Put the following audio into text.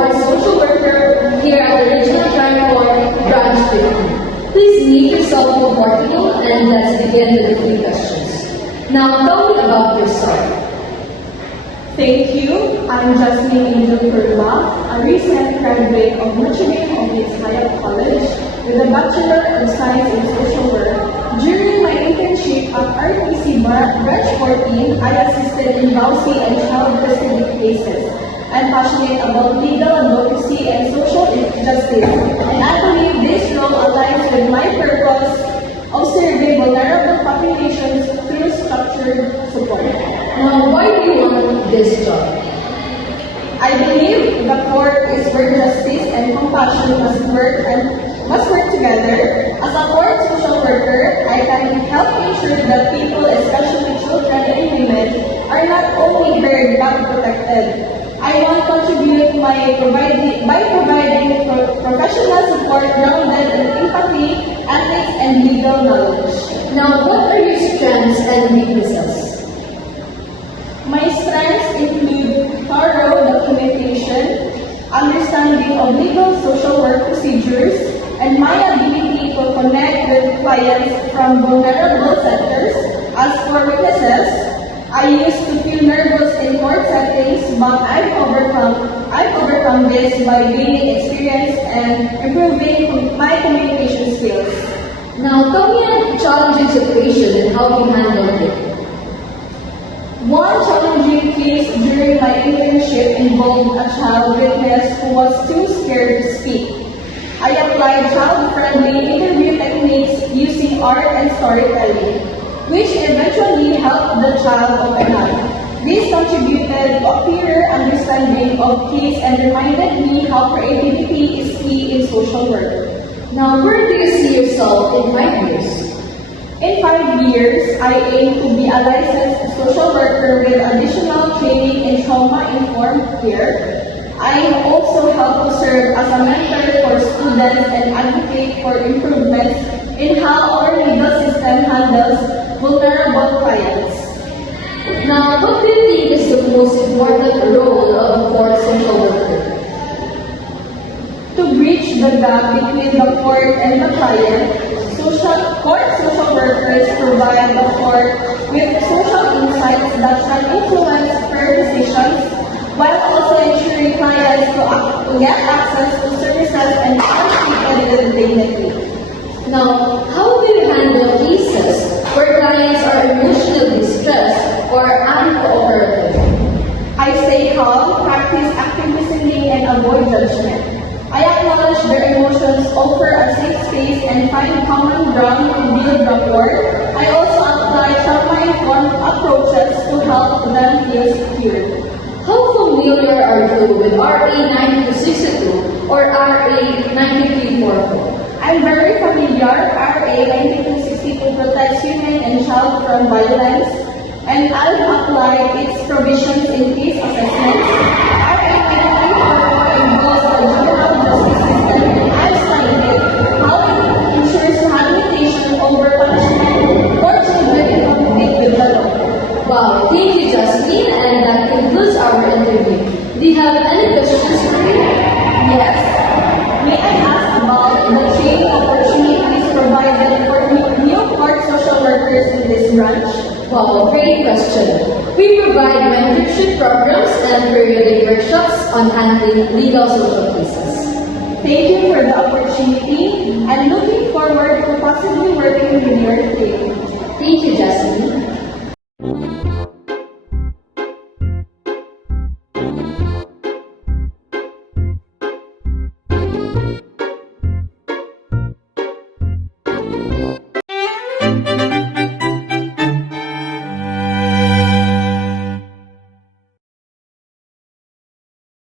Court Social Worker here at the Regional Crime Court, Branch 50. Please make yourself comfortable and let's begin with a few questions. Now tell me about yourself. Thank you. I'm Jasmine Angel Curva, a recent graduate of Notre Dame of Hayat College with a Bachelor of Science in Social Work. During my internship at RTC Branch 14, I assisted in VAUSI and child custody cases. I'm passionate about legal advocacy and social justice, and I believe this role aligns with my purpose of serving vulnerable populations through structured support. Now, why do you want this job? I believe the court is where justice and compassion must work together. As a court social worker, I can help ensure that people, especially children and women, are not only heard but protected. I want to contribute by providing professional support grounded in empathy, ethics, and legal knowledge. Now, what are your strengths and weaknesses? My strengths include thorough documentation, understanding of legal social work procedures, and my ability to connect with clients from vulnerable sectors. As for weaknesses, I used to feel nervous in court settings, but I've overcome this by gaining experience and improving my communication skills. Now, tell me a challenging situation and how you handled it. One challenging case during my internship involved a child witness who was too scared to speak. I applied child-friendly interview techniques using art and storytelling, which eventually helped the child open up. This contributed to a clearer understanding of case and reminded me how creativity is key in social work. Now, where do you see yourself in 5 years? In 5 years, I aim to be a licensed social worker with additional training in trauma-informed care. I also help to serve as a mentor for students and advocate for improvements in how our legal system handles vulnerable clients. Now, what do you think is the most important role of a court social worker? To bridge the gap between the court and the client, court social workers provide the court with social insights that can influence fair decisions, while also ensuring clients to get access to services and are treated with dignity. Now, how do you handle cases where clients are emotionally distressed or uncooperative? I stay calm, practice active listening, and avoid judgment. I acknowledge their emotions, offer a safe space, and find common ground to build rapport. I also apply trauma-informed approaches to help them feel secure. How familiar are you with RA 9262 or RA 9344? I'm very familiar. RA 9262 protects women and child from violence, and I'll apply its provisions in case assessments. RA 9344 involves the juvenile justice system, and I've studied it, how it ensures rehabilitation over punishment for children in conflict with the law. Wow, thank you, Jasmine, and that concludes our interview. Do you have any questions for me? Yes. May I ask about the training opportunities provided for new court social workers in this branch? Wow, great question. We provide mentorship programs and periodic workshops on handling legal social cases. Thank you for the opportunity and looking forward to possibly working with your team. Thank you, Jasmine.